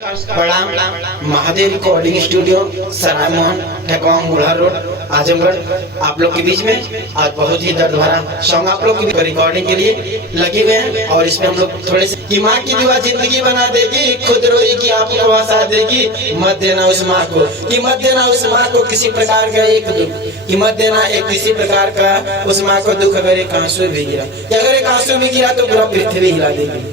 प्रणाम। Mahadev recording studio सराय Mohan ठेकवान Gudha road Azamgarh आप लोग के बीच में आज बहुत ही दर्द भरा सॉन्ग आप लोग की रिकॉर्डिंग के लिए लगे हुए हैं। और इसमें हम लोग थोड़े से कि माँ की दुआ जिंदगी बना देगी, खुद रोई की आपको आशा देगी, मत देना उस माँ को कि मत देना उस माँ को किसी प्रकार का एक दुख कि मत देना एक किसी प्रकार का उस माँ को दुख। अगर एक आंसू भी गिरा अगर एक आंसू भी गिरा तो पूरा पृथ्वी हिला देगी।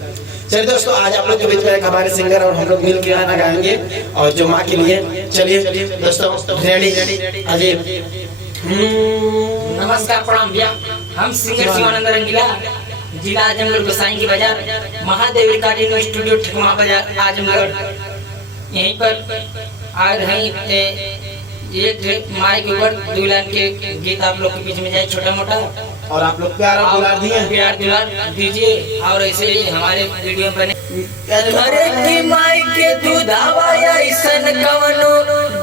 चलिए दोस्तों, आज आप लोग के बीच में एक हमारे सिंगर और हम लोग मिल के गाना गाएंगे और जो माँ के लिए। चलिए दोस्तों, रेडी अजय। नमस्कार, प्रणाम भैया। हम सिंगर शिवानंद रंगीला, जिला आजमगढ़ गोसाई की बाजार, महादेव रिकॉर्डिंग स्टूडियो ठेकवा बाजार आजमगढ़, यहीं पर आज हैं एक माई के ऊपर दुल्हन के गीत आप लोग के बीच में जाए छोटा मोटा, और आप लोग प्यार दुलार दीजिए। और ऐसे ही हमारे वीडियो बने अरे की माई के दूधावा ऐसन कवनो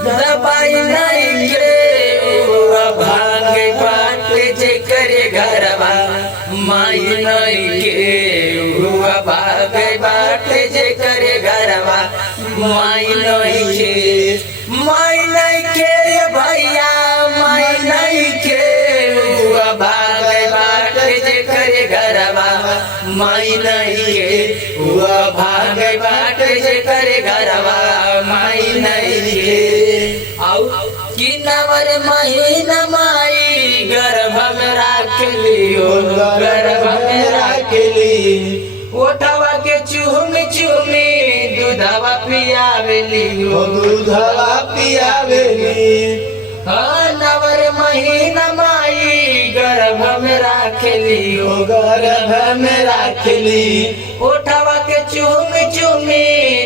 दबाई नहीं रे, भांगे बाटे जे करे घरवा माई नहीं के, भागे बाटे जे करे घरवा माई नहीं के, माई नहीं के भैया माई नहीं के, भागे बाटे जे करे घरवा माई नहीं के, भागे बाटे जे करे घरवा माई नहीं के। आउ कि नवर महीना माई गर्भ में राख लियो, गर्भ में राख ली, ओठवा के चूमी चूमी दूधवा पियावेली, दूधवा पियावेली। नवर महीना माई गर्भ में राखली, गर्भ में राखली, ओठवा के चूमी चूमी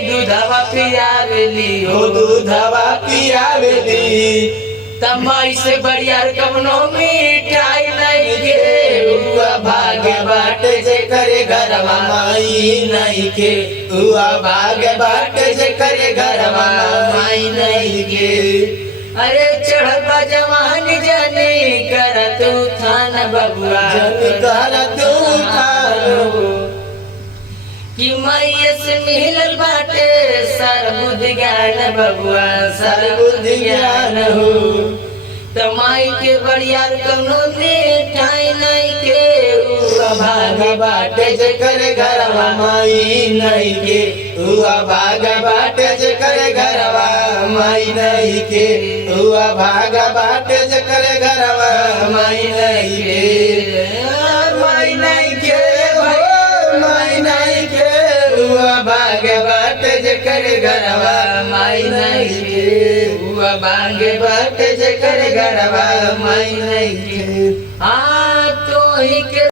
दूधवा पियावेली, दूधवा पियावेली। तमाई से बढ़िया कवनो मिठाई नहीं के, भागे बाटे जे करे घरवा माई नहीं के, भागे बाटे जे करे घरवा माई नहीं के। अरे चढ़बा जवान जनी कर तू थान बबुआ, कर तू थान कि मैया से मिलल बाटे सर्वबुद्ध ज्ञान बबुआ, सर्वबुद्ध ज्ञान हो। तमाई के बढ़िया कौनो मिठाई नहीं के, भागे बाटे जे करे घरवा माई नहीं के, भागे बाटे जे करे घरवा माई नहीं के, भागा बाटे जे करे घरवा माई नहीं के, माई नहीं के, माई नहीं के, भागे बाटे जे करे घरवा माई नहीं के, भागे बाटे जे करे घरवा माई नहीं के। हाँ तो ही के